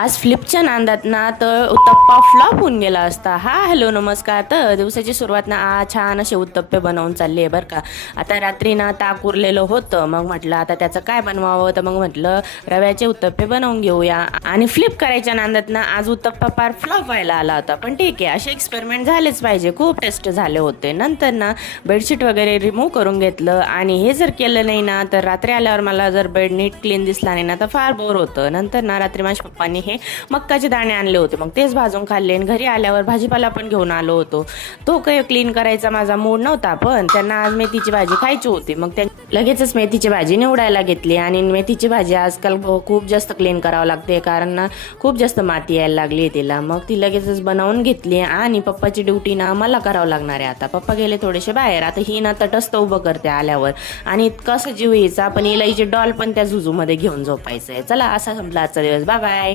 आज फ्लिपच्या नांदात ना तर उत्तप्पा फ्लॉप होऊन गेला असता. हॅलो नमस्कार. तर दिवसाची सुरुवात ना छान असे उत्तप्पे बनवून चालली आहे बरं का. आता रात्री ना ताक उरलेलं होतं, मग म्हटलं आता त्याचं काय बनवावं, तर मग म्हटलं रव्याचे उत्तप्पे बनवून घेऊया. आणि फ्लिप करायच्या नांदात ना आज उत्तप्पा पार फ्लॉप व्हायला आला होता. पण ठीक आहे, असे एक्सपेरिमेंट झालेच पाहिजे, खूप टेस्ट झाले होते. नंतर ना बेडशीट वगैरे रिमूव्ह करून घेतलं आणि हे जर केलं नाही ना तर रात्री आल्यावर मला जर बेड नीट क्लीन दिसला नाही ना तर फार बोर होतं. नंतर ना रात्री माझ्या पप्पांनी हे मक्काचे दाणे आणले होते, मग तेच भाजून खाल्ले. आणि घरी आल्यावर भाजीपाला पण घेऊन आलो होतो. तो काही क्लीन करायचा माझा मूड नव्हता, पण त्यांना आज मेथीची भाजी खायची होती. मग त्या लगेचच मेथीची भाजी निवडायला घेतली. आणि मेथीची भाजी आजकाल खूप जास्त क्लीन करावं लागते, कारण ना खूप जास्त माती यायला लागली आहे तिला. मग ती लगेचच बनवून घेतली. आणि पप्पाची ड्युटी ना मला करावं लागणार आहे. आता पप्पा गेले थोडेसे बाहेर. आता ही ना तटस्थ उभं करते आल्यावर. आणि इतकं असं जीव यायचा, पण हिला हिची डॉल पण त्या झुजूमध्ये घेऊन झोपायचंय. चला, असा संपला आजचा दिवस. Bye bye.